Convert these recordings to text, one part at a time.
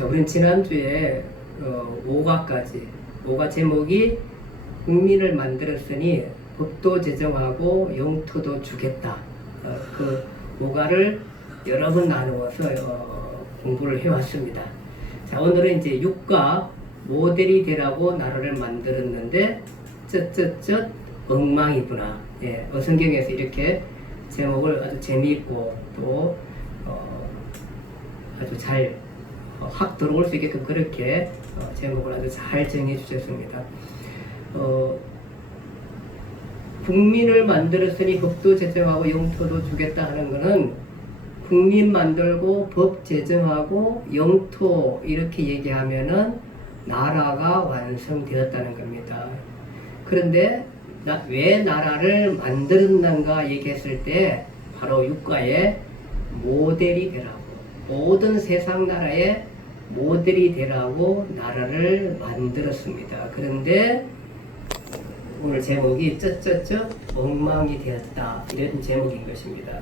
자, 우린 지난주에 5가까지 5가 제목이 국민을 만들었으니 법도 제정하고 영토도 주겠다. 그 5가를 여러 번 나누어서 공부를 해왔습니다. 자, 오늘은 이제 6가 모델이 되라고 나라를 만들었는데 쩌쩌쩌 엉망이구나. 예, 성경에서 이렇게 제목을 아주 재미있고 또 아주 잘 확 들어올 수 있게끔 그렇게 제목을 아주 잘 정해 주셨습니다. 국민을 만들었으니 법도 제정하고 영토도 주겠다 하는 것은 국민 만들고 법 제정하고 영토 이렇게 얘기하면은 나라가 완성되었다는 겁니다. 그런데 왜 나라를 만들었는가 얘기했을 때 바로 육가의 모델이 되라고, 모든 세상 나라의 모델이 되라고 나라를 만들었습니다. 그런데 오늘 제목이 쩌쩌쩌 엉망이 되었다, 이런 제목인 것입니다.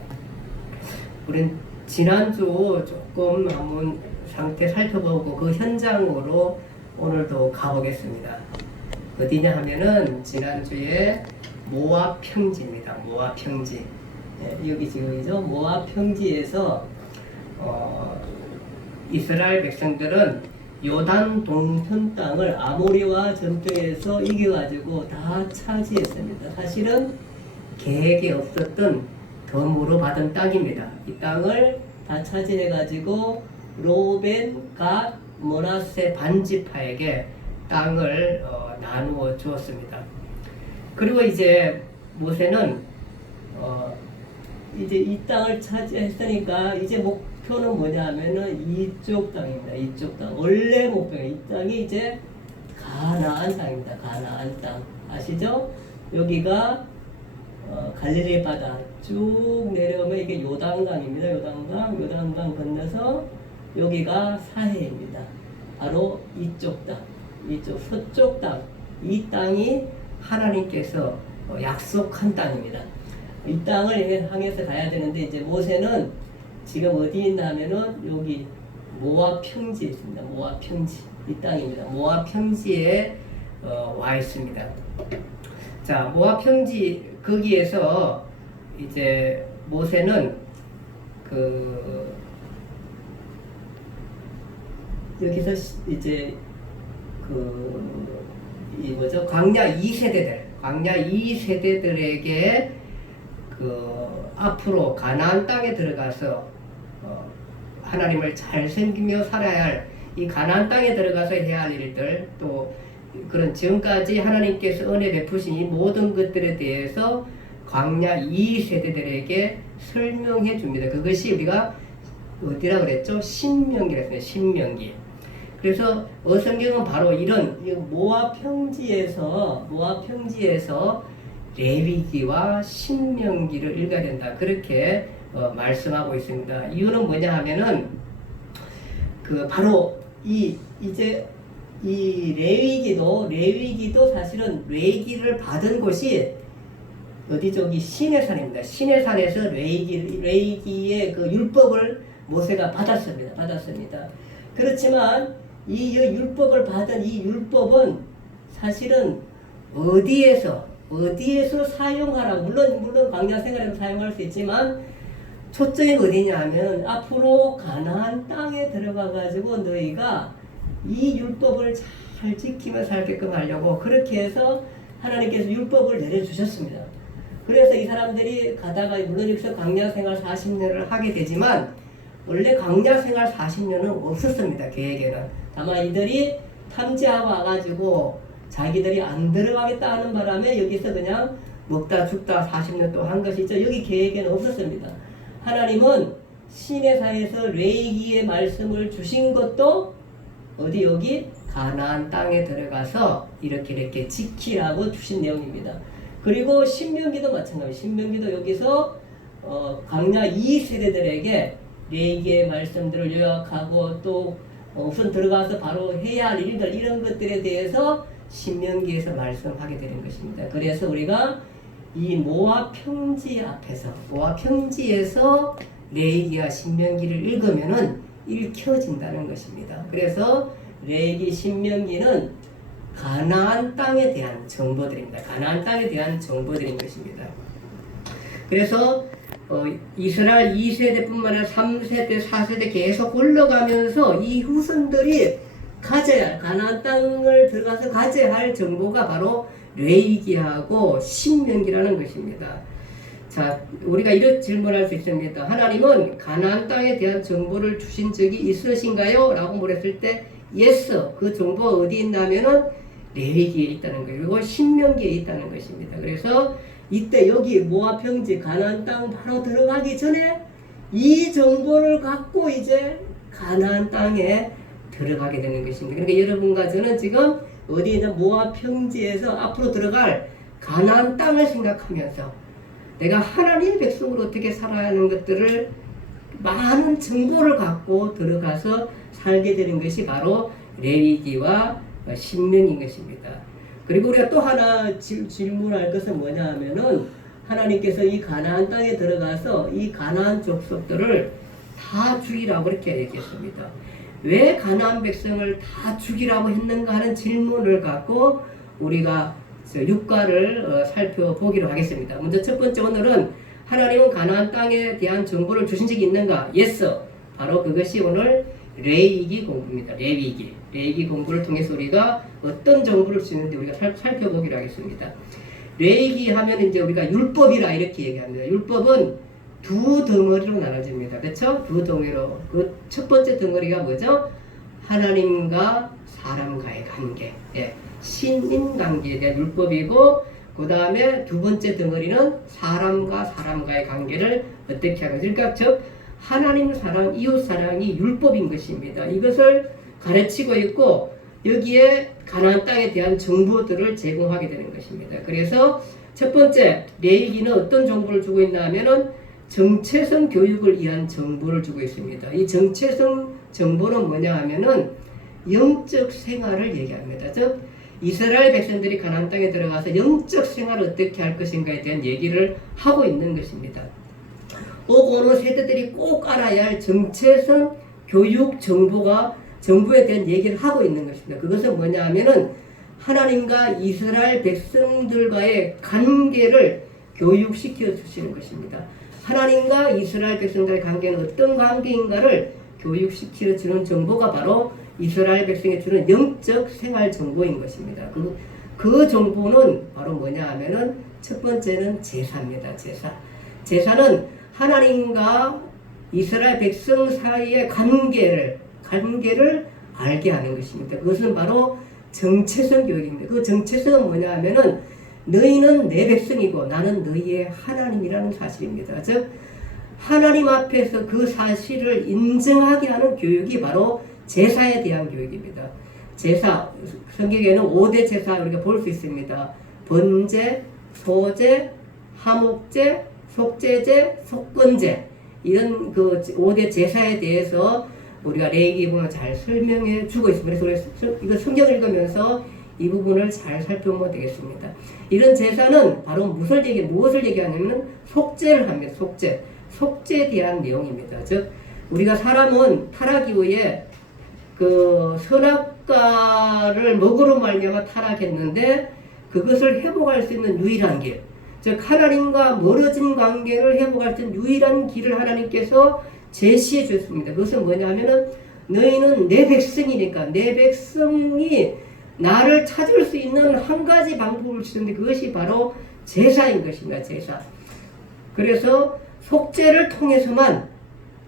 우린 지난주 조금 한번 상태 살펴보고 그 현장으로 오늘도 가보겠습니다. 어디냐 하면은 지난주에 모압 평지입니다. 모압 평지. 여기 지금이죠. 모압 평지에서 이스라엘 백성들은 요단 동편 땅을 아모리와 전투에서 이겨가지고 다 차지했습니다. 사실은 계획에 없었던 덤으로 받은 땅입니다. 이 땅을 다 차지해가지고 로벤, 갓, 므낫세 반지파에게 땅을 나누어 주었습니다. 그리고 이제 모세는 이제 이 땅을 차지했으니까 이제 목표는 뭐냐 하면은 이쪽 땅입니다. 이쪽 땅. 원래 목표는 이 땅이 이제 가나안 땅입니다. 가나안 땅. 아시죠? 여기가 갈릴리 바다 쭉 내려오면 이게 요단강입니다. 요단강 건너서 여기가 사해입니다. 바로 이쪽 땅, 이쪽 서쪽 땅, 이 땅이 하나님께서 약속한 땅입니다. 이 땅을 향해서 가야 되는데 이제 모세는 지금 어디 있나 하면은 여기 모압 평지에 있습니다. 모압 평지, 이 땅입니다. 모압 평지에 와 있습니다. 자, 모압 평지 거기에서 이제 모세는 여기서 이제 이 뭐죠? 광야 2세대들에게 앞으로 가나안 땅에 들어가서 하나님을 잘 섬기며 살아야 할 이 가나안 땅에 들어가서 해야 할 일들, 또 그런 지금까지 하나님께서 은혜 베푸신 이 모든 것들에 대해서 광야 2세대들에게 설명해 줍니다. 그것이 우리가 어디라고 그랬죠? 신명기랬어요. 신명기. 그래서 성경은 바로 이런 모압 평지에서 레위기와 신명기를 읽어야 된다, 그렇게 말씀하고 있습니다. 이유는 뭐냐 하면은 바로 이제 이 레위기도 사실은 레위기를 받은 곳이 어디 저기 시내산입니다. 시내산에서 레위기의 그 율법을 모세가 받았습니다. 그렇지만 이 율법을 받은 이 율법은 사실은 어디에서 사용하라고, 물론 광야 생활에서 사용할 수 있지만 초점이 어디냐 하면 앞으로 가나안 땅에 들어가 가지고 너희가 이 율법을 잘 지키며 살게끔 하려고 그렇게 해서 하나님께서 율법을 내려주셨습니다. 그래서 이 사람들이 가다가 물론 여기서 광야 생활 40년을 하게 되지만 원래 광야 생활 40년은 없었습니다. 계획에는. 다만 이들이 탐지하고 와가지고 자기들이 안 들어가겠다 하는 바람에 여기서 그냥 먹다 죽다 40년 동안 한 것이죠. 여기 계획에는 없었습니다. 하나님은 시내산에서 레위기의 말씀을 주신 것도 어디 여기 가나안 땅에 들어가서 이렇게 지키라고 주신 내용입니다. 그리고 신명기도 마찬가지입니다. 신명기도 여기서 광야 2세대들에게 레위기의 말씀들을 요약하고 또 우선 들어가서 바로 해야 할 일들, 이런 것들에 대해서 신명기에서 말씀하게 되는 것입니다. 그래서 우리가 이 모압 평지 앞에서, 모압 평지에서 레위기와 신명기를 읽으면은 읽혀진다는 것입니다. 그래서 레위기 신명기는 가나안 땅에 대한 정보들입니다. 가나안 땅에 대한 정보들인 것입니다. 그래서 이스라엘 2세대뿐만 아니라 3세대, 4세대 계속 올라가면서 이 후손들이 가져야 가나안 땅을 들어가서 가져야 할 정보가 바로 레위기하고 신명기라는 것입니다. 자, 우리가 이렇게 질문할 수 있습니다. 하나님은 가나안 땅에 대한 정보를 주신 적이 있으신가요? 라고 물었을 때 yes. 그 정보가 어디 있냐면은 레위기에 있다는 거예요. 그리고 신명기에 있다는 것입니다. 그래서 이때 여기 모압 평지 가나안 땅 바로 들어가기 전에 이 정보를 갖고 이제 가나안 땅에 들어가게 되는 것입니다. 그러니까 여러분과 저는 지금 어디 있는 모압 평지에서 앞으로 들어갈 가나안 땅을 생각하면서 내가 하나님의 백성으로 어떻게 살아야 하는 것들을 많은 정보를 갖고 들어가서 살게 되는 것이 바로 레위기와 신명인 것입니다. 그리고 우리가 또 하나 질문할 것은 뭐냐 하면은 하나님께서 이 가나안 땅에 들어가서 이 가나안 족속들을 다 죽이라고 그렇게 얘기했습니다. 왜 가나안 백성을 다 죽이라고 했는가 하는 질문을 갖고 우리가 육과를 살펴보기로 하겠습니다. 먼저 첫 번째 오늘은 하나님은 가나안 땅에 대한 정보를 주신 적이 있는가? yes. 바로 그것이 오늘 레위기 공부입니다. 레위기 공부를 통해서 우리가 어떤 정보를 주는지 우리가 살펴보기로 하겠습니다. 레위기 하면 이제 우리가 율법이라 이렇게 얘기합니다. 율법은 두 덩어리로 나눠집니다. 그렇죠? 두 덩어리로. 그 첫 번째 덩어리가 뭐죠? 하나님과 사람과의 관계. 예. 신인 관계에 대한 율법이고, 그 다음에 두 번째 덩어리는 사람과 사람과의 관계를 어떻게 하는지. 그러니까 즉 하나님 사랑, 이웃 사랑이 율법인 것입니다. 이것을 가르치고 있고 여기에 가나안 땅에 대한 정보들을 제공하게 되는 것입니다. 그래서 첫 번째 레위기는 어떤 정보를 주고 있나 하면은 정체성 교육을 위한 정보를 주고 있습니다. 이 정체성 정보는 뭐냐 하면은 영적 생활을 얘기합니다. 즉 이스라엘 백성들이 가나안 땅에 들어가서 영적 생활을 어떻게 할 것인가에 대한 얘기를 하고 있는 것입니다. 오는 세대들이 꼭 알아야 할 정체성 교육 정보에 대한 얘기를 하고 있는 것입니다. 그것은 뭐냐 하면은 하나님과 이스라엘 백성들과의 관계를 교육시켜 주시는 것입니다. 하나님과 이스라엘 백성들의 관계는 어떤 관계인가를 교육시켜 주는 정보가 바로 이스라엘 백성에 주는 영적 생활 정보인 것입니다. 그 정보는 바로 뭐냐 하면은 첫 번째는 제사입니다. 제사는 하나님과 이스라엘 백성 사이의 관계를 알게 하는 것입니다. 그것은 바로 정체성 교육입니다. 그 정체성은 뭐냐 하면은 너희는 내 백성이고 나는 너희의 하나님이라는 사실입니다. 즉 하나님 앞에서 그 사실을 인정하게 하는 교육이 바로 제사에 대한 교육입니다. 제사, 성경에는 5대 제사 우리가 볼 수 있습니다. 번제, 소제, 하목제, 속죄제, 속건제, 이런 그 5대 제사에 대해서 우리가 레위기 보면 잘 설명해 주고 있습니다. 그래서 이거 성경을 읽으면서 이 부분을 잘 살펴보면 되겠습니다. 이런 제사는 바로 무엇을 얘기하냐면 속죄를 합니다. 속죄에 대한 내용입니다. 즉 우리가 사람은 타락 이후에 그 선악과를 먹으로 말미암아 타락했는데 그것을 회복할 수 있는 유일한 길, 즉 하나님과 멀어진 관계를 회복할 수 있는 유일한 길을 하나님께서 제시해 주셨습니다. 그것은 뭐냐면은 너희는 내 백성이니까 내 백성이 나를 찾을 수 있는 한 가지 방법을 주셨는데 그것이 바로 제사인 것입니다. 제사. 그래서 속죄를 통해서만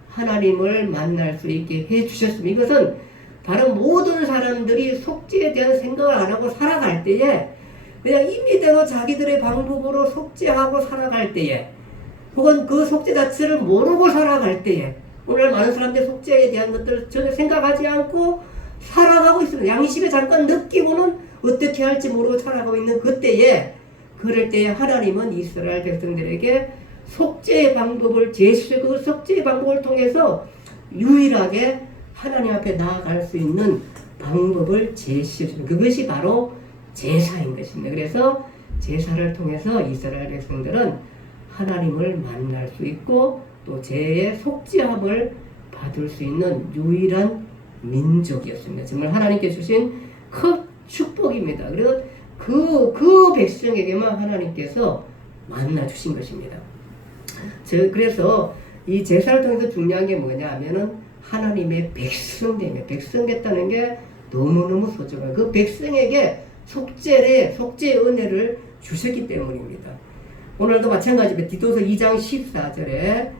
하나님을 만날 수 있게 해 주셨습니다. 이것은 다른 모든 사람들이 속죄에 대한 생각을 안 하고 살아갈 때에 그냥 임의대로 자기들의 방법으로 속죄하고 살아갈 때에 혹은 그 속죄 자체를 모르고 살아갈 때에 오늘 많은 사람들이 속죄에 대한 것들을 전혀 생각하지 않고 살아가고 있습니다. 양심에 잠깐 느끼고는 어떻게 할지 모르고 살아가고 있는 그때에 그럴 때에 하나님은 이스라엘 백성들에게 속죄의 방법을 제시해 그 속죄의 방법을 통해서 유일하게 하나님 앞에 나아갈 수 있는 방법을 제시해 줍니다. 그것이 바로 제사인 것입니다. 그래서 제사를 통해서 이스라엘 백성들은 하나님을 만날 수 있고 또 죄의 속죄함을 받을 수 있는 유일한 민족이었습니다. 정말 하나님께 주신 큰 축복입니다. 그래서 그 백성에게만 하나님께서 만나 주신 것입니다. 그래서 이 제사를 통해서 중요한 게 뭐냐 하면은 하나님의 백성됨이에요. 백성 됐다는 게 너무너무 소중해요. 그 백성에게 속죄의 은혜를 주셨기 때문입니다. 오늘도 마찬가지입니다. 디도서 2장 14절에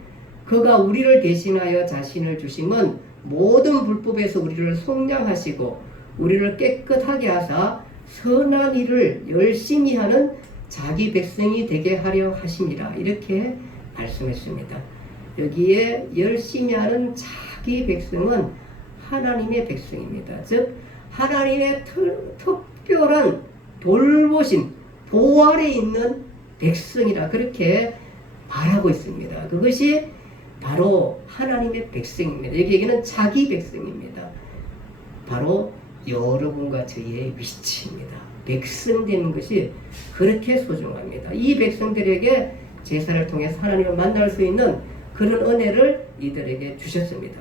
그가 우리를 대신하여 자신을 주심은 모든 불법에서 우리를 속량하시고 우리를 깨끗하게 하사 선한 일을 열심히 하는 자기 백성이 되게 하려 하심이라 이렇게 말씀했습니다. 여기에 열심히 하는 자기 백성은 하나님의 백성입니다. 즉 하나님의 특별한 돌보심, 보호 아래 있는 백성이라 그렇게 말하고 있습니다. 그것이 바로 하나님의 백성입니다. 여기에는 자기 백성입니다. 바로 여러분과 저희의 위치입니다. 백성 되는 것이 그렇게 소중합니다. 이 백성들에게 제사를 통해서 하나님을 만날 수 있는 그런 은혜를 이들에게 주셨습니다.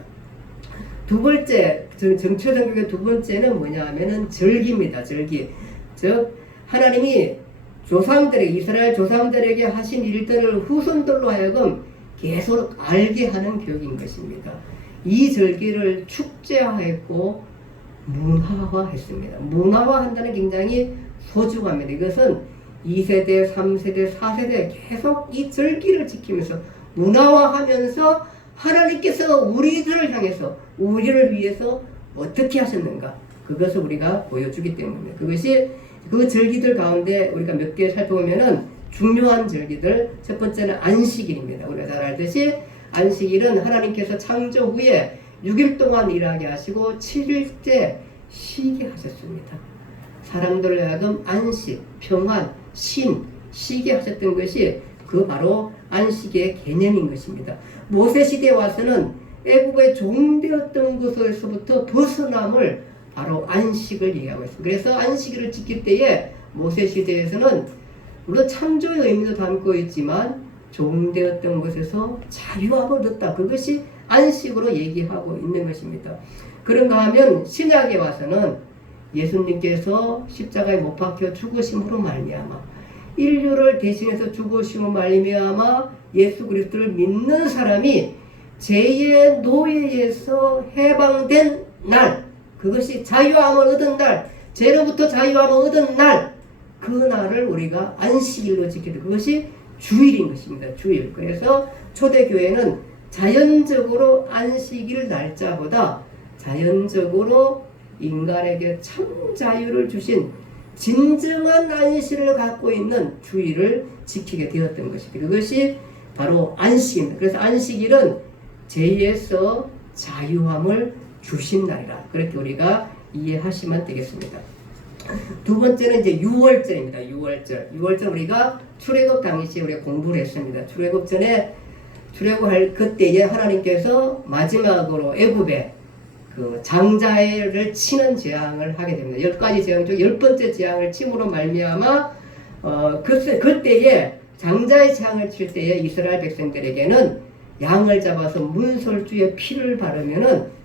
두 번째, 정초성경의 두 번째는 뭐냐 하면은 절기입니다. 절기. 즉 하나님이 이스라엘 조상들에게 하신 일들을 후손들로 하여금 계속 알게 하는 교육인 것입니다. 이 절기를 축제화했고 문화화했습니다. 문화화한다는 굉장히 소중합니다. 이것은 2세대, 3세대, 4세대 계속 이 절기를 지키면서 문화화하면서 하나님께서 우리들을 향해서 우리를 위해서 어떻게 하셨는가 그것을 우리가 보여주기 때문입니다. 그것이 그 절기들 가운데 우리가 몇 개 살펴보면은 중요한 절기들 첫 번째는 안식일입니다. 우리가 잘 알듯이 안식일은 하나님께서 창조 후에 6일 동안 일하게 하시고 7일째 쉬게 하셨습니다. 사람들을 하여금 안식, 평안, 쉬게 하셨던 것이 그 바로 안식의 개념인 것입니다. 모세 시대에 와서는 애국의 종되었던 것에서부터 벗어남을 바로 안식을 얘기하고 있습니다. 그래서 안식일을 지킬 때에 모세 시대에서는 물론 창조의 의미도 담고 있지만 종되었던 것에서 자유함을 얻었다. 그것이 안식으로 얘기하고 있는 것입니다. 그런가 하면 신약에 와서는 예수님께서 십자가에 못 박혀 죽으심으로 말미암아 인류를 대신해서 죽으심으로 말미암아 예수 그리스도를 믿는 사람이 죄의 노예에서 해방된 날, 그것이 자유함을 얻은 날, 죄로부터 자유함을 얻은 날, 그 날을 우리가 안식일로 지키는 그것이 주일인 것입니다. 주일. 그래서 초대교회는 자연적으로 안식일 날짜보다 자연적으로 인간에게 참 자유를 주신 진정한 안식을 갖고 있는 주일을 지키게 되었던 것입니다. 그것이 바로 안식입니다. 그래서 안식일은 죄에서 자유함을 주신 날이라 그렇게 우리가 이해하시면 되겠습니다. 두 번째는 이제 유월절입니다. 유월절 우리가 출애굽 당시에 우리가 공부를 했습니다. 출애굽 전에 출애굽할 그때에 하나님께서 마지막으로 애굽에 그 장자를 치는 재앙을 하게 됩니다. 10가지 재앙 중 10번째 재앙을 침으로 말미암아 그때에 장자의 재앙을 칠 때에 이스라엘 백성들에게는 양을 잡아서 문설주에 피를 바르면은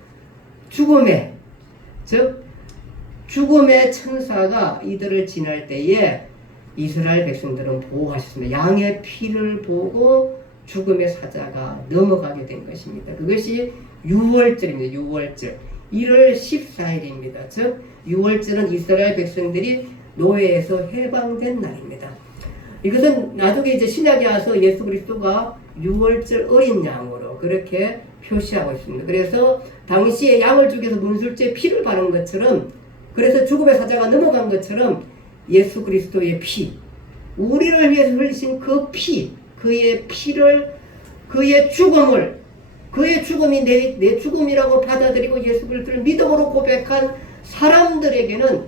죽음의 천사가 이들을 지날 때에 이스라엘 백성들은 보호하셨습니다. 양의 피를 보고 죽음의 사자가 넘어가게 된 것입니다. 그것이 유월절입니다. 유월절. 1월 14일입니다. 즉 유월절은 이스라엘 백성들이 노예에서 해방된 날입니다. 이것은 나중에 이제 신약에 와서 예수 그리스도가 유월절 어린 양으로 그렇게 표시하고 있습니다. 그래서 당시에 양을 죽여서 문술주에 피를 바른 것처럼 그래서 죽음의 사자가 넘어간 것처럼 예수 그리스도의 피, 우리를 위해서 흘리신 그 피, 그의 피를, 그의 죽음이 내 죽음이라고 받아들이고 예수 그리스도를 믿음으로 고백한 사람들에게는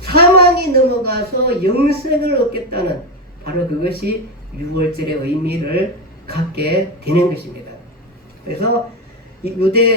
사망이 넘어가서 영생을 얻겠다는 바로 그것이 유월절의 의미를 갖게 되는 것입니다. 그래서 유대력으로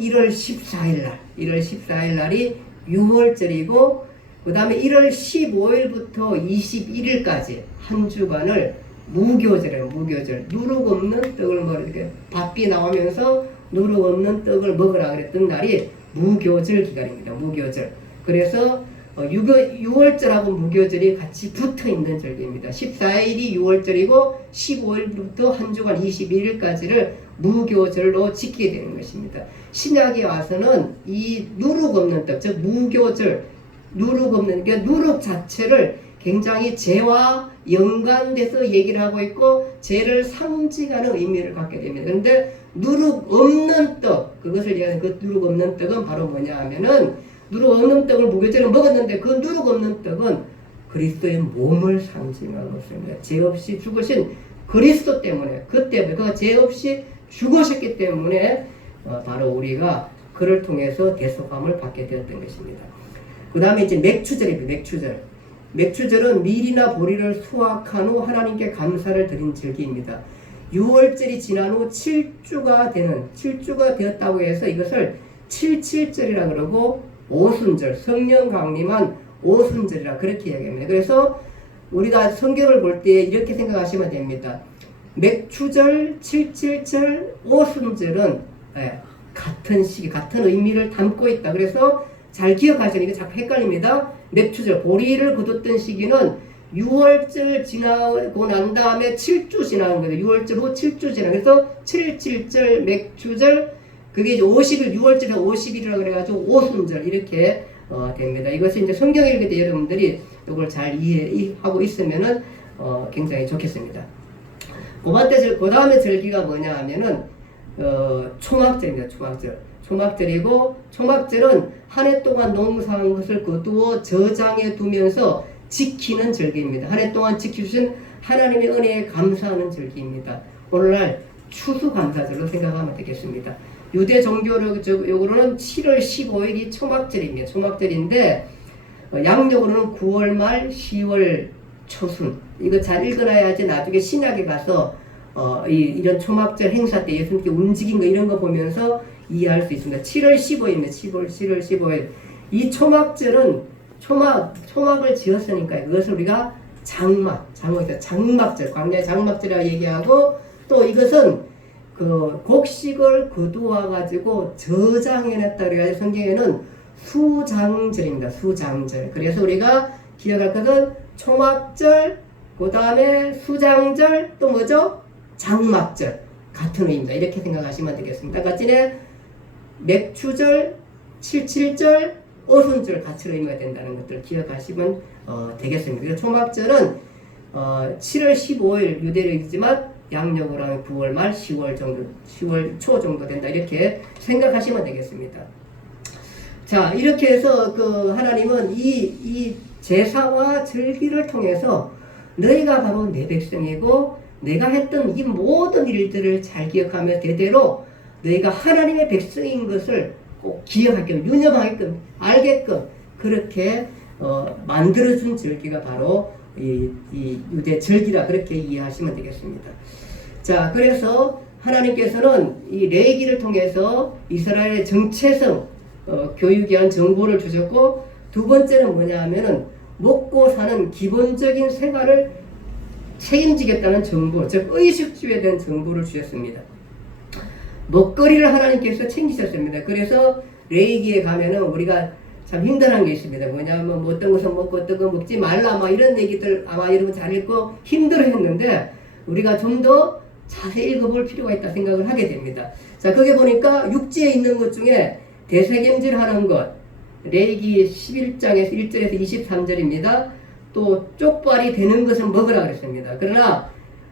1월 14일 날이 유월절이고 그 다음에 1월 15일부터 21일까지 한 주간을 무교절이에요. 무교절. 누룩 없는 떡을 먹으라. 이렇게 밥이 나오면서 누룩 없는 떡을 먹으라 그랬던 날이 무교절 기간입니다. 무교절. 그래서 6월절하고 무교절이 같이 붙어 있는 절기입니다. 14일이 6월절이고 15일부터 한 주간 21일까지를 무교절로 지키게 되는 것입니다. 신약에 와서는 이 누룩 없는 떡, 즉 무교절, 누룩 없는, 그러니까 누룩 자체를 굉장히 죄와 연관돼서 얘기를 하고 있고 죄를 상징하는 의미를 갖게 됩니다. 그런데 누룩 없는 떡, 그것을 얘기하는 그 누룩 없는 떡은 바로 뭐냐 하면은 누룩 없는 떡을 무교절에 먹었는데 그 누룩 없는 떡은 그리스도의 몸을 상징하고 있습니다. 죄 없이 죽으신 그리스도 때문에, 그때 그 죄 없이 죽으셨기 때문에 바로 우리가 그를 통해서 대속함을 받게 되었던 것입니다. 그 다음에 이제 맥추절입니다. 맥추절. 맥추절은 밀이나 보리를 수확한 후 하나님께 감사를 드린 절기입니다. 6월절이 지난 후 7주가 되었다고 해서 이것을 77절이라 그러고 오순절, 성령 강림한 오순절이라 그렇게 얘기합니다. 그래서 우리가 성경을 볼 때 이렇게 생각하시면 됩니다. 맥추절, 77절, 오순절은 같은 시기, 같은 의미를 담고 있다. 그래서 잘 기억하시는 게 자꾸 헷갈립니다. 맥추절, 보리를 거뒀던 시기는 6월절 지나고 난 다음에 7주 지나는 거예요. 6월절 후 7주 지나. 그래서 77절, 맥추절, 그게 이제 50일, 6월절에 50일이라고 그래가지고 오순절 이렇게 됩니다. 이것은 이제 성경 읽을 때 여러분들이 이걸 잘 이해하고 있으면은 굉장히 좋겠습니다. 그 다음에 절기가 뭐냐 하면은 초막절입니다. 초막절이고 초막절은 한 해 동안 농사한 것을 거두어 저장해 두면서 지키는 절기입니다. 한 해 동안 지켜주신 하나님의 은혜에 감사하는 절기입니다. 오늘날 추수감사절로 생각하면 되겠습니다. 유대 종교로는 7월 15일이 초막절입니다. 초막절인데 양력으로는 9월 말 10월 초순. 이거 잘 읽어놔야지 나중에 신약에 가서 이런 초막절 행사 때 예수님께 움직인 거 이런 거 보면서 이해할 수 있습니다. 7월 15일입니다. 7월 15일. 이 초막절은 초막을 지었으니까 그것을 우리가 장막절, 광야의 장막절이라고 얘기하고 또 이것은 그 곡식을 거두어 가지고 저장해놨다 그래가지고 성경에는 수장절입니다. 수장절. 그래서 우리가 기억할 것은 초막절, 그 다음에 수장절, 또 뭐죠? 장막절. 같은 의미입니다. 이렇게 생각하시면 되겠습니다. 같이 맥추절, 77절, 오순절 같이 의미가 된다는 것들 기억하시면 되겠습니다. 그래서 초막절은 7월 15일 유대력이지만 양력으로 하면 9월 말 10월 초 정도 된다. 이렇게 생각하시면 되겠습니다. 자, 이렇게 해서 하나님은 이 제사와 절기를 통해서 너희가 바로 내 백성이고 내가 했던 이 모든 일들을 잘 기억하며 대대로 너희가 하나님의 백성인 것을 꼭 기억하게끔, 유념하게끔, 알게끔 그렇게 만들어준 절기가 바로 이 유대 절기라 그렇게 이해하시면 되겠습니다. 자, 그래서 하나님께서는 이 레위기를 통해서 이스라엘의 정체성 교육에 대한 정보를 주셨고, 두 번째는 뭐냐 하면은 먹고 사는 기본적인 생활을 책임지겠다는 정보, 즉 의식주의에 대한 정보를 주셨습니다. 먹거리를 하나님께서 챙기셨습니다. 그래서 레위기에 가면은 우리가 참 힘들한 게 있습니다. 뭐냐면 뭐 어떤 것을 먹고 어떤 거 먹지 말라 막 이런 얘기들 아마 여러분 잘 읽고 힘들어 했는데 우리가 좀 더 자세히 읽어볼 필요가 있다 생각을 하게 됩니다. 자, 거기 보니까 육지에 있는 것 중에 대세겜질 하는 것, 레위기 11장에서 1절에서 23절입니다. 또 쪽발이 되는 것은 먹으라 그랬습니다. 그러나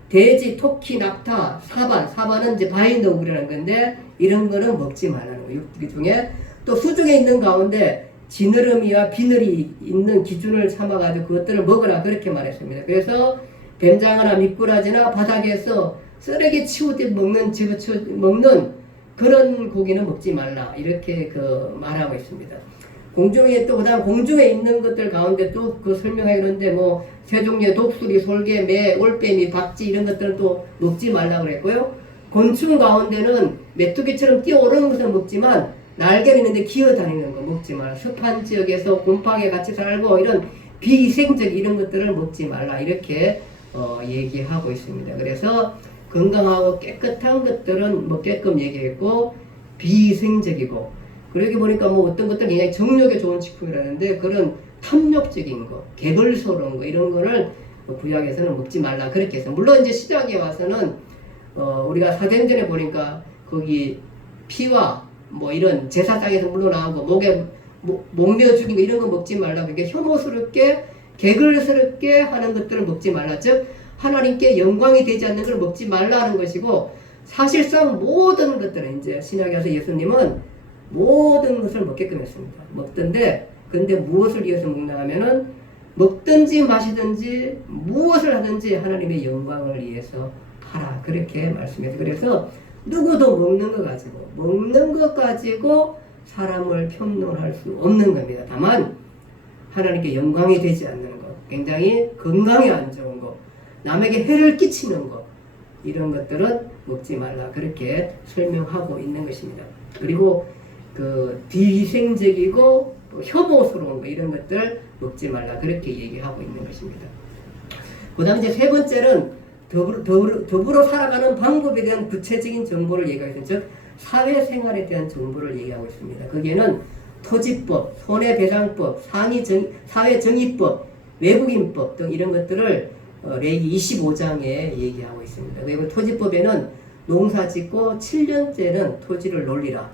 돼지, 토끼, 낙타, 사반은 이제 바인더우라는 건데 이런 거는 먹지 말라는 거예요. 육지 중에 또 수중에 있는 가운데 지느러미와 비늘이 있는 기준을 삼아가지고 그것들을 먹으라 그렇게 말했습니다. 그래서 뱀장어나 미꾸라지나 바닥에서 쓰레기 치우듯 먹는 그런 고기는 먹지 말라 이렇게 말하고 있습니다. 공중에 또 그다음 공중에 있는 것들 가운데 또 설명하는데 뭐 세 종류의 독수리, 솔개, 매, 올빼미, 박쥐 이런 것들은 또 먹지 말라 그랬고요. 곤충 가운데는 메뚜기처럼 뛰어오르는 것은 먹지만 날개를 있는데 기어다니는 거 먹지 말라. 습한 지역에서 곰팡이 같이 살고 이런 비위생적 이런 것들을 먹지 말라 이렇게 얘기하고 있습니다. 그래서 건강하고 깨끗한 것들은 먹게끔 얘기했고 비위생적이고 그러기 보니까 뭐 어떤 것들은 굉장히 정력에 좋은 식품이라는데 그런 탐욕적인 거, 개걸스러운 거 이런 거를 구약에서는 먹지 말라 그렇게 해서 물론 이제 시작에 와서는 우리가 사도행전에 보니까 거기 피와 뭐 이런 제사장에서 물러나오고 목에 목며 죽인 거 이런 거 먹지 말라 그게 혐오스럽게 개걸스럽게 하는 것들을 먹지 말라 즉 하나님께 영광이 되지 않는 걸 먹지 말라는 것이고 사실상 모든 것들은 이제 신약에 와서 예수님은 모든 것을 먹게끔 했습니다. 먹던데 근데 무엇을 위해서 먹나 하면은 먹든지 마시든지 무엇을 하든지 하나님의 영광을 위해서 하라 그렇게 말씀해서 그래서 누구도 먹는 것 가지고 사람을 평론할 수 없는 겁니다. 다만 하나님께 영광이 되지 않는 것 굉장히 건강에 안 좋은 것 남에게 해를 끼치는 것 이런 것들은 먹지 말라 그렇게 설명하고 있는 것입니다. 그리고 그 비위생적이고 혐오스러운 거 이런 것들 먹지 말라 그렇게 얘기하고 있는 것입니다. 그 다음 이제 세 번째는 더불어 살아가는 방법에 대한 구체적인 정보를 얘기하고 있습니다. 즉 사회생활에 대한 정보를 얘기하고 있습니다. 거기에는 토지법, 손해배상법, 사회정의법, 외국인법 등 이런 것들을 레위기 25장에 얘기하고 있습니다. 그리고 토지법에는 농사짓고 7년째는 토지를 놀리라.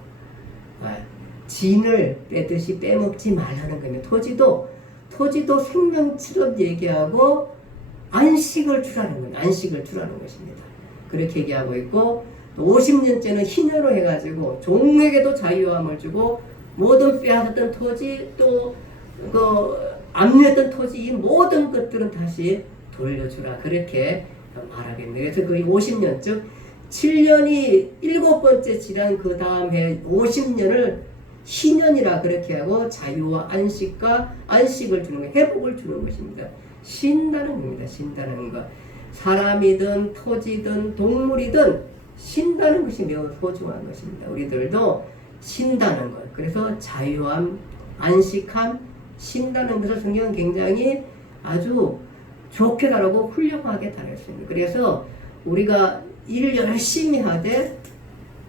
진을 빼듯이 빼먹지 말라는 겁니다. 토지도 생명처럼 얘기하고 안식을 주라는 겁니다. 안식을 주라는 것입니다. 그렇게 얘기하고 있고 50년째는 희년으로 해가지고 종에게도 자유함을 주고 모든 빼앗았던 토지 또 그 압류했던 토지 이 모든 것들은 다시 돌려주라 그렇게 말하겠네요. 그래서 거의 50년 즉 7년이 7번째 지난 그 다음 해 50년을 희년이라 그렇게 하고 자유와 안식을 주는 것, 회복을 주는 것입니다. 쉰다는 겁니다. 쉰다는 것. 사람이든 토지든 동물이든 쉰다는 것이 매우 소중한 것입니다. 우리들도 쉰다는 것. 그래서 자유함, 안식함, 쉰다는 것을 성경은 굉장히 아주 좋게 다루고 훌륭하게 다뤘습니다. 그래서 우리가 일을 열심히 하되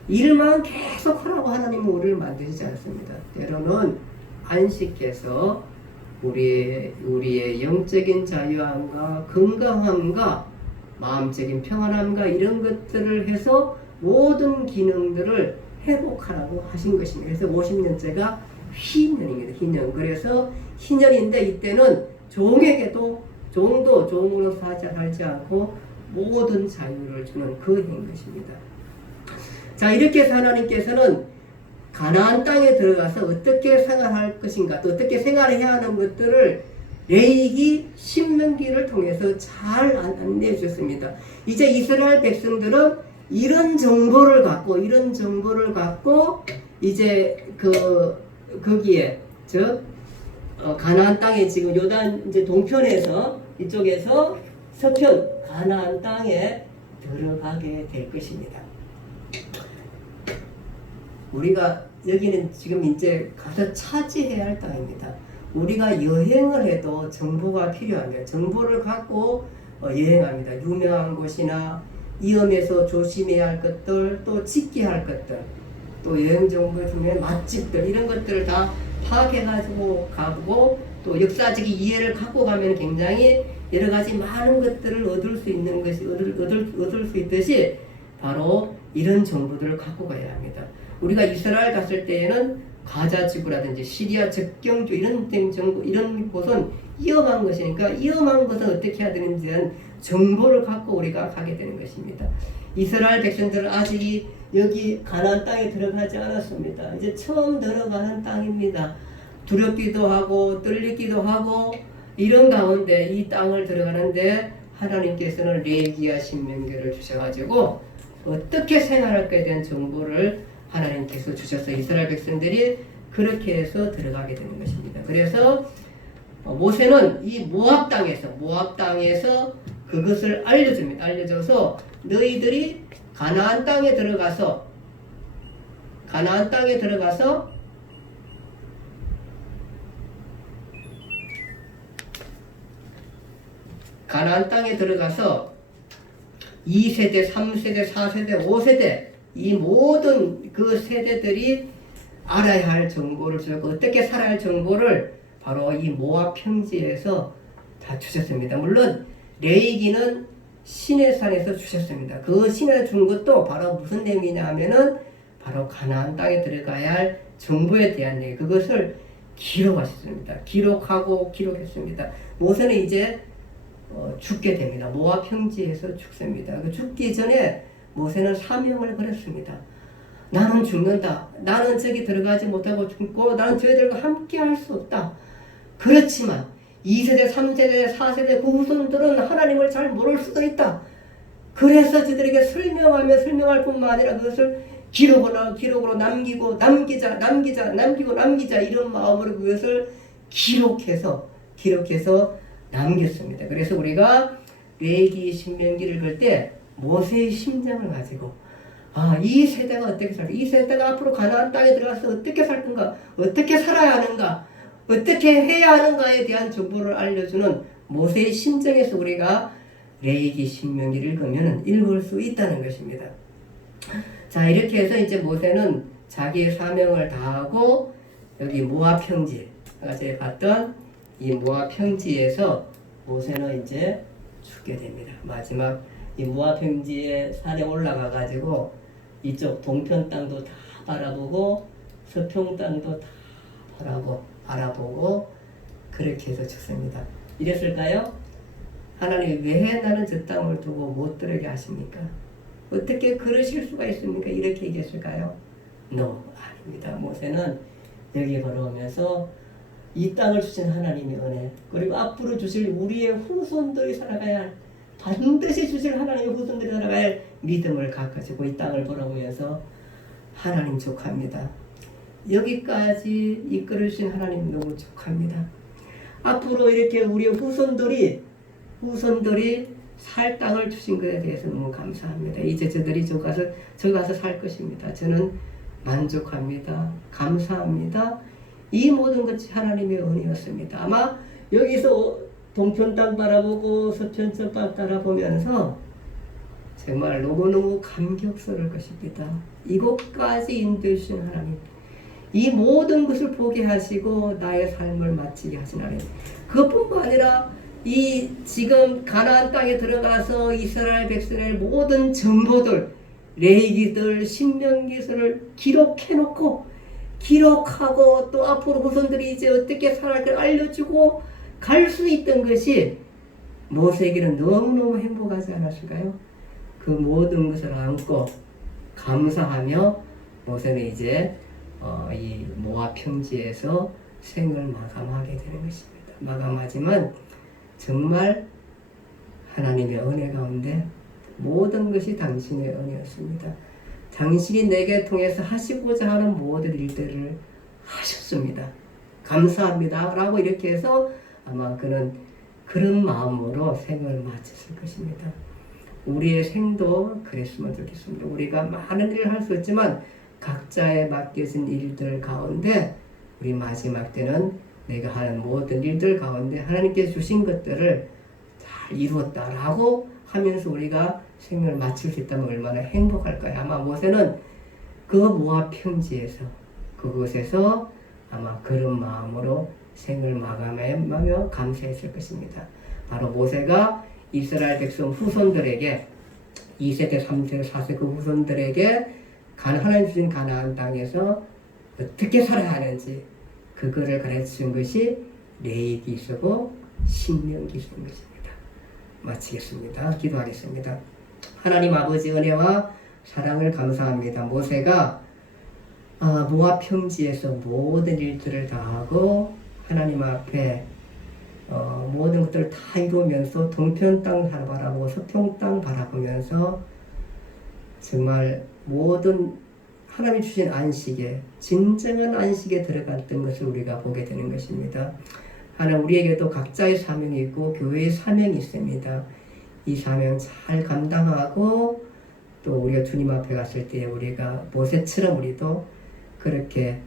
일만 계속 하라고 하나님은 우리를 만드시지 않습니다. 때로는 안식해서 우리의 영적인 자유함과 건강함과 마음적인 평안함과 이런 것들을 해서 모든 기능들을 회복하라고 하신 것입니다. 그래서 50년째가 희년입니다. 희년. 그래서 희년인데 이때는 종에게도 종도 종으로 살지 않고 모든 자유를 주는 그 해인 것입니다. 자, 이렇게 해서 하나님께서는 가나안 땅에 들어가서 어떻게 생활할 것인가 또 어떻게 생활해야 하는 것들을 레위기 신명기를 통해서 잘 안내해 주셨습니다. 이제 이스라엘 백성들은 이런 정보를 갖고 이제 거기에 즉 가나안 땅에 지금 요단 이제 동편에서 이쪽에서 서편 가나안 땅에 들어가게 될 것입니다. 우리가 여기는 지금 이제 가서 차지해야 할 땅입니다. 우리가 여행을 해도 정보가 필요합니다. 정보를 갖고 여행합니다. 유명한 곳이나 위험해서 조심해야 할 것들, 또 지켜야 할 것들, 또 여행 정보 중에 맛집들 이런 것들을 다 파악해가지고 가보고 또 역사적인 이해를 갖고 가면 굉장히 여러 가지 많은 것들을 얻을 수 있는 것이 얻을 수 있듯이 바로 이런 정보들을 갖고 가야 합니다. 우리가 이스라엘 갔을 때에는 가자 지구라든지 시리아 접경주 이런 곳은 위험한 것이니까 위험한 것은 어떻게 해야 되는지 대한 정보를 갖고 우리가 가게 되는 것입니다. 이스라엘 백성들은 아직 여기 가나안 땅에 들어가지 않았습니다. 이제 처음 들어가는 땅입니다. 두렵기도 하고 떨리기도 하고 이런 가운데 이 땅을 들어가는데 하나님께서는 레위기와 신명기를 주셔가지고 어떻게 생활할까에 대한 정보를 하나님께서 주셔서 이스라엘 백성들이 그렇게 해서 들어가게 되는 것입니다. 그래서 모세는 이 모압 땅에서 그것을 알려줍니다. 알려줘서 너희들이 가나안 땅에 들어가서 가나안 땅에 들어가서 2세대, 3세대, 4세대, 5세대 이 모든 그 세대들이 알아야 할 정보를 주고 어떻게 살아야 할 정보를 바로 이 모압 평지에서 다 주셨습니다. 물론 레위기는 시내산에서 주셨습니다. 그 시내에 준 것도 바로 무슨 내용이냐 하면은 바로 가나안 땅에 들어가야 할 정보에 대한 얘기, 그것을 기록하셨습니다. 기록하고 기록했습니다. 모세는 이제 죽게 됩니다. 모압 평지에서 죽습니다. 그 죽기 전에 모세는 사명을 걸었습니다. 나는 죽는다. 나는 저기 들어가지 못하고 죽고 나는 저희들과 함께 할 수 없다. 그렇지만 2세대, 3세대, 4세대 그 후손들은 하나님을 잘 모를 수도 있다. 그래서 저들에게 설명하며 설명할 뿐만 아니라 그것을 기록으로 남기고 남기자 이런 마음으로 그것을 기록해서 남겼습니다. 그래서 우리가 레위기 신명기를 볼 때 모세의 심정을 가지고 이 세대가 어떻게 살까? 이 세대가 앞으로 가나안 땅에 들어가서 어떻게 살 건가? 어떻게 살아야 하는가? 어떻게 해야 하는가에 대한 정보를 알려주는 모세의 심정에서 우리가 레위기 신명기를 읽을 수 있다는 것입니다. 자, 이렇게 해서 이제 모세는 자기의 사명을 다하고 여기 모압 평지, 제가 봤던 이 모압 평지에서 모세는 이제 죽게 됩니다. 마지막 이 모압 평지에 산에 올라가 가지고 이쪽 동편 땅도 다 바라보고 서평 땅도 다 알아보고 그렇게 해서 죽습니다. 이랬을까요? 하나님 왜 나는 저 땅을 두고 못 들어게 하십니까? 어떻게 그러실 수가 있습니까? 이렇게 얘기했을까요? No, 아닙니다. 모세는 여기 걸어오면서 이 땅을 주신 하나님의 은혜, 그리고 앞으로 주실 우리의 후손들이 살아가야 할, 반드시 주실 하나님의 후손들이 살아가야 할 믿음을 가지고 이 땅을 걸어오면서 하나님 족합니다. 여기까지 이끌으신 하나님 너무 족합니다. 앞으로 이렇게 우리의 후손들이 살 땅을 주신 것에 대해서 너무 감사합니다. 이제 저들이 저 가서 살 것입니다. 저는 만족합니다. 감사합니다. 이 모든 것이 하나님의 은혜였습니다. 아마 여기서 동편 땅 바라보고 서편 땅 바라보면서 정말 너무너무 감격스러울 것입니다. 이곳까지 인도해 주신 하나님, 이 모든 것을 보게 하시고 나의 삶을 마치게 하신 하나님, 그것뿐만 아니라 이 지금 가나안 땅에 들어가서 이스라엘 백성의 모든 정보들, 레위기들, 신명기서를 기록하고 또 앞으로 후손들이 이제 어떻게 살아갈까 알려주고 갈 수 있던 것이 모세에게는 너무너무 행복하지 않았을까요? 그 모든 것을 안고 감사하며 모세는 이제 이 모압 평지에서 생을 마감하게 되는 것입니다. 마감하지만 정말 하나님의 은혜 가운데 모든 것이 당신의 은혜였습니다. 당신이 내게 통해서 하시고자 하는 모든 일들을 하셨습니다. 감사합니다. 라고 이렇게 해서 아마 그는 그런 마음으로 생을 마쳤을 것입니다. 우리의 생도 그랬으면 좋겠습니다. 우리가 많은 일을 할 수 있지만 각자의 맡겨진 일들 가운데 우리 마지막 때는 내가 하는 모든 일들 가운데 하나님께서 주신 것들을 잘 이루었다라고 하면서 우리가 생을 마칠 수 있다면 얼마나 행복할까요? 아마 모세는 그 모압 평지에서 그곳에서 아마 그런 마음으로 생을 마감하며 감사했을 것입니다. 바로 모세가 이스라엘 백성 후손들에게 2세대, 3세대, 4세대 그 후손들에게 하나님 주신 가나안 땅에서 어떻게 살아야 하는지 그거를 가르치는 것이 레위기서고 신명기서인 것입니다. 마치겠습니다. 기도하겠습니다. 하나님 아버지 은혜와 사랑을 감사합니다. 모세가 모압 평지에서 모든 일들을 다 하고 하나님 앞에 모든 것들을 다 이루면서 동편 땅 바라보고 서평 땅 바라보면서 정말 모든 하나님이 주신 안식에, 진정한 안식에 들어갔던 것을 우리가 보게 되는 것입니다. 하나님, 우리에게도 각자의 사명이 있고 교회의 사명이 있습니다. 이 사명 잘 감당하고 또 우리가 주님 앞에 갔을 때 우리가 모세처럼 우리도 그렇게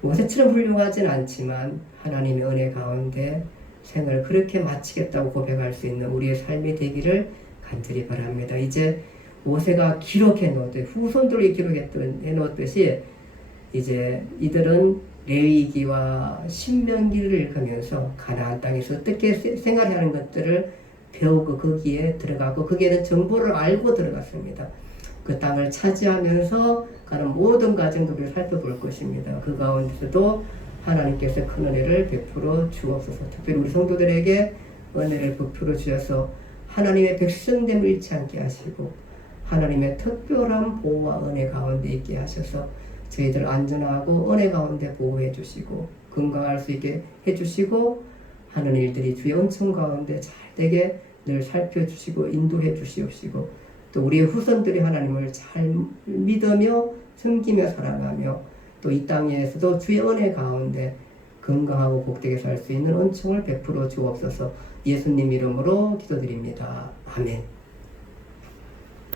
모세처럼 훌륭하진 않지만 하나님의 은혜 가운데 생을 그렇게 마치겠다고 고백할 수 있는 우리의 삶이 되기를 간절히 바랍니다. 이제 모세가 기록해 놓듯 후손들이 기록해 놓듯이 이제 이들은 레위기와 신명기를 읽으면서 가나안 땅에서 어떻게 생활하는 것들을 배우고 거기에 들어가고 거기에는 정보를 알고 들어갔습니다. 그 땅을 차지하면서 가는 모든 과정들을 살펴볼 것입니다. 그 가운데서도 하나님께서 큰 은혜를 베풀어 주옵소서. 특별히 우리 성도들에게 은혜를 베풀어 주셔서 하나님의 백성됨을 잃지 않게 하시고 하나님의 특별한 보호와 은혜 가운데 있게 하셔서 저희들 안전하고 은혜 가운데 보호해 주시고 건강할 수 있게 해 주시고 하는 일들이 주의 은총 가운데 잘 되게 늘 살펴주시고 인도해 주시옵시고 또 우리의 후손들이 하나님을 잘 믿으며 섬기며 사랑하며 또 이 땅에서도 주의 은혜 가운데 건강하고 복되게 살 수 있는 은총을 베풀어 주옵소서. 예수님 이름으로 기도드립니다. 아멘.